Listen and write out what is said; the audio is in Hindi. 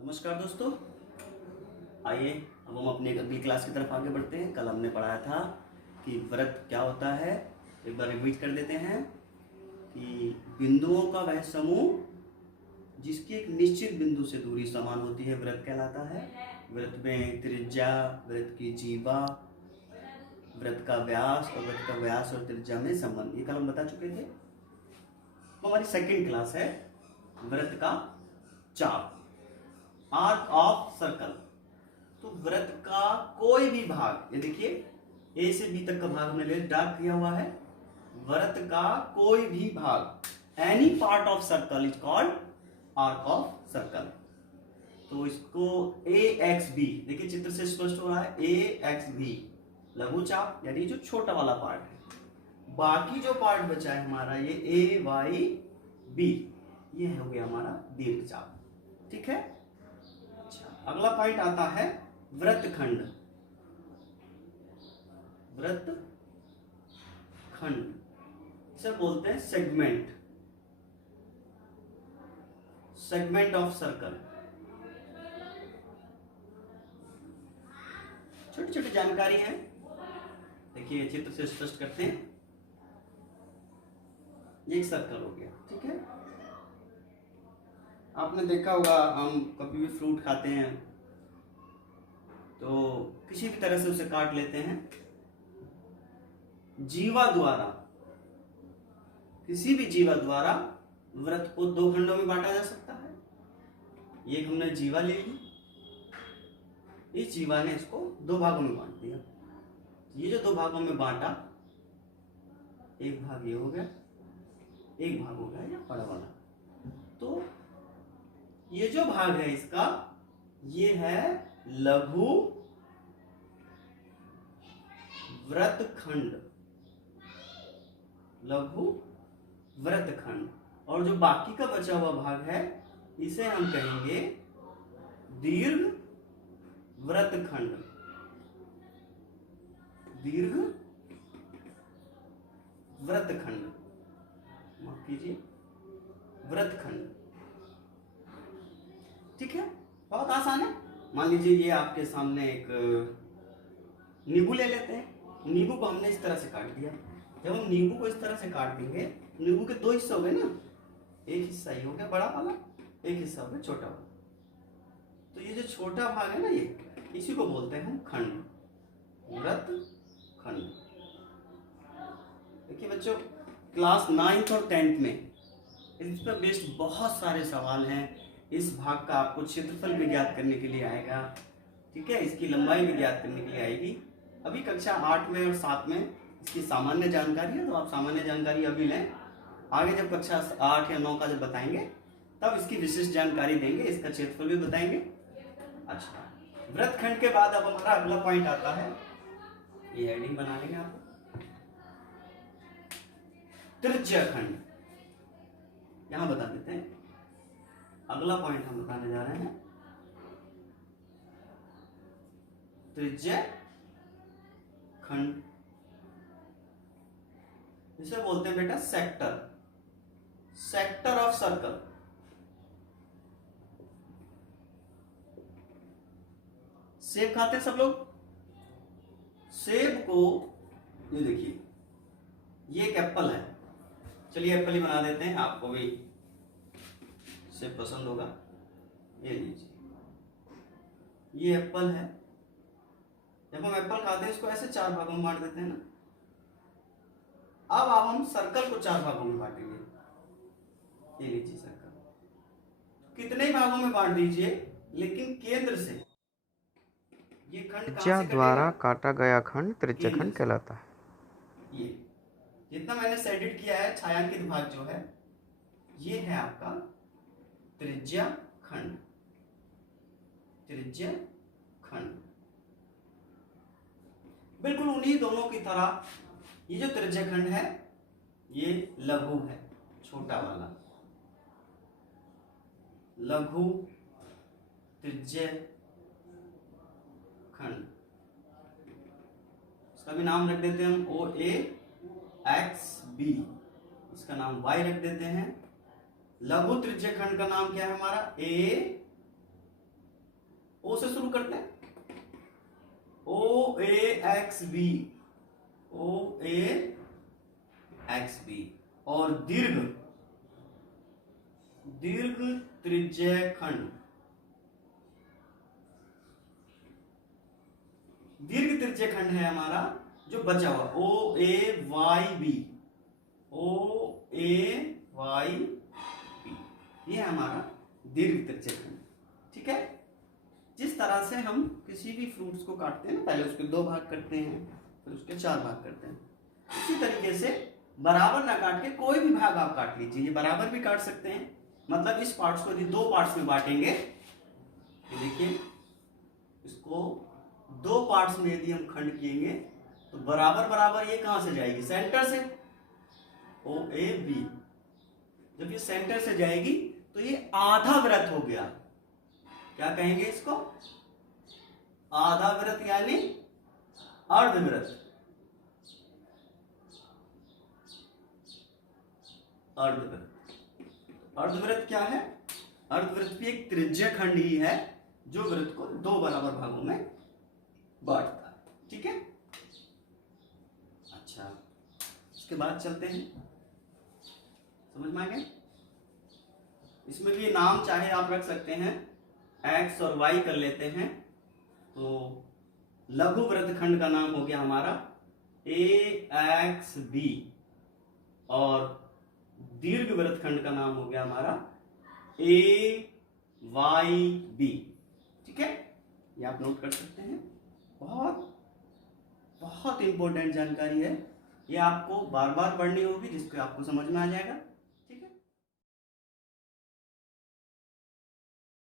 नमस्कार दोस्तों, आइए अब हम अपने अगली क्लास की तरफ आगे बढ़ते हैं। कल हमने पढ़ाया था कि व्रत क्या होता है। एक बार रिपीट कर देते हैं कि बिंदुओं का वह समूह जिसकी एक निश्चित बिंदु से दूरी समान होती है व्रत कहलाता है। व्रत में त्रिज्या, व्रत की जीवा, व्रत का व्यास और व्रत का व्यास और त्रिज्या में संबंध, ये कल हम बता चुके थे। तो हमारी सेकंड क्लास है व्रत का चाप, आर्क ऑफ सर्कल। तो व्रत का कोई भी भाग, ये देखिए ए से बी तक का भाग हमने डार्क किया हुआ है। व्रत का कोई भी भाग, any part of circle is called arc of circle. तो इसको ए एक्स बी, देखिए चित्र से स्पष्ट हो रहा है, ए एक्स बी लघु चाप यानी जो छोटा वाला पार्ट है। बाकी जो पार्ट बचा है हमारा ये ए वाई बी, ये हो गया हमारा दीर्घ चाप। ठीक है, अगला पॉइंट आता है व्रतखंड। व्रतखंड इसे बोलते हैं सेगमेंट, सेगमेंट ऑफ सर्कल। छोटी छोटी जानकारी है, देखिए चित्र से स्पष्ट करते हैं। ये एक सर्कल हो गया, ठीक है। आपने देखा होगा, हम कभी भी फ्रूट खाते हैं तो किसी भी तरह से उसे काट लेते हैं। जीवा द्वारा, किसी भी जीवा द्वारा व्रत को दो खंडों में बांटा जा सकता है। एक हमने जीवा ले ली, इस जीवा ने इसको दो भागों में बांट दिया। ये जो दो भागों में बांटा, एक भाग ये हो गया, एक भाग हो गया ये बड़ा वाला। तो ये जो भाग है इसका, ये है लघु व्रतखंड, लघु व्रतखंड। और जो बाकी का बचा हुआ भाग है इसे हम कहेंगे दीर्घ व्रतखंड, दीर्घ व्रतखंड, माफ कीजिए, व्रतखंड। ठीक है, बहुत आसान है। मान लीजिए ये आपके सामने एक नींबू ले लेते हैं। नींबू को हमने इस तरह से काट दिया। जब हम नींबू को इस तरह से काट देंगे, नींबू के दो हिस्से हो गए ना, एक हिस्सा ये हो गया बड़ा वाला, एक हिस्सा हो गया छोटा वाला। तो ये जो छोटा भाग है ना, ये इसी को बोलते हैं हम खंड, व्रत खंड। देखिए बच्चों, क्लास 9th और 10th में इस पर बेस्ड बहुत सारे सवाल हैं। इस भाग का आपको क्षेत्रफल भी ज्ञात करने के लिए आएगा, ठीक है, इसकी लंबाई भी ज्ञात करने के लिए आएगी। अभी कक्षा 8 में और 7 में इसकी सामान्य जानकारी है, तो आप सामान्य जानकारी अभी लें। आगे जब कक्षा 8 या 9 का जब बताएंगे तब इसकी विशिष्ट जानकारी देंगे, इसका क्षेत्रफल भी बताएंगे। अच्छा, व्रतखंड के बाद अब हमारा अगला पॉइंट आता है, ये हेडिंग बना लेंगे आप, त्रिज्याखंड। यहां बता देते हैं, अगला पॉइंट हम बताने जा रहे हैं त्रिज्याखंड। इसे बोलते हैं बेटा सेक्टर, सेक्टर ऑफ सर्कल। सेब खाते हैं सब लोग। सेब को, ये देखिए, ये एक एप्पल है। चलिए एप्पल ही बना देते हैं, आपको भी सेब पसंद होगा। ये लीजिए, ये एप्पल है। जब हम एप्पल खाते हैं इसको ऐसे 4 भागों में बांट देते हैं ना। अब हम सर्कल को 4 भागों में बांटेंगे। ये लीजिए सर्कल, कितने ही भागों में बांट दीजिए, लेकिन केंद्र से ये खंड त्रिज्या द्वारा काटा गया खंड त्रिज्याखंड कहलाता है। ये जितना मैंने सेडिट किया है, छायांकित भाग जो है, ये है आपका त्रिज्याखंड, त्रिज्याखंड। बिल्कुल उन्हीं दोनों की तरह ये जो त्रिज्याखंड है ये लघु है, छोटा वाला लघु त्रिज्याखंड। इसका भी नाम रख देते हैं हम ओ ए एक्स बी, इसका नाम y रख देते हैं। लघु त्रिज्याखंड का नाम क्या है हमारा, ए ओ से शुरू करते हैं, ओ ए एक्स बी, ओ ए एक्स बी। और दीर्घ त्रिज्यखंड, दीर्घ त्रिज्यखंड है हमारा जो बचा हुआ, ओ ए वाई बी, ओ ए वाई बी, ये हमारा दीर्घ त्रिज्यखंड। ठीक है, जिस तरह से हम किसी भी फ्रूट्स को काटते हैं, पहले उसके 2 भाग करते हैं, फिर उसके 4 भाग करते हैं, इसी तरीके से बराबर ना काट के कोई भी भाग आप काट लीजिए। ये बराबर भी काट सकते हैं, मतलब इस पार्ट्स को यदि 2 पार्ट्स में बांटेंगे, तो देखिए इसको 2 पार्ट्स में यदि हम खंड किएंगे तो बराबर बराबर ये कहां से जाएगी, सेंटर से, ओ ए बी। जब ये सेंटर से जाएगी तो ये आधा वृत्त हो गया। क्या कहेंगे इसको, आधा वृत्त यानी अर्धवृत्त। अर्धवृत्त क्या है, अर्धवृत्त भी एक त्रिज्यखंड ही है जो वृत्त को 2 बराबर भागों में बांटता है। ठीक है, अच्छा इसके बाद चलते हैं, समझ में आ गया। इसमें भी नाम चाहे आप रख सकते हैं, एक्स और वाई कर लेते हैं। तो लघु वृत्तखंड का नाम हो गया हमारा ए एक्स बी, और दीर्घ वृत्तखंड का नाम हो गया हमारा ए वाई बी। ठीक है, ये आप नोट कर सकते हैं, बहुत बहुत इंपॉर्टेंट जानकारी है, ये आपको बार बार पढ़नी होगी, जिसको आपको समझ में आ जाएगा।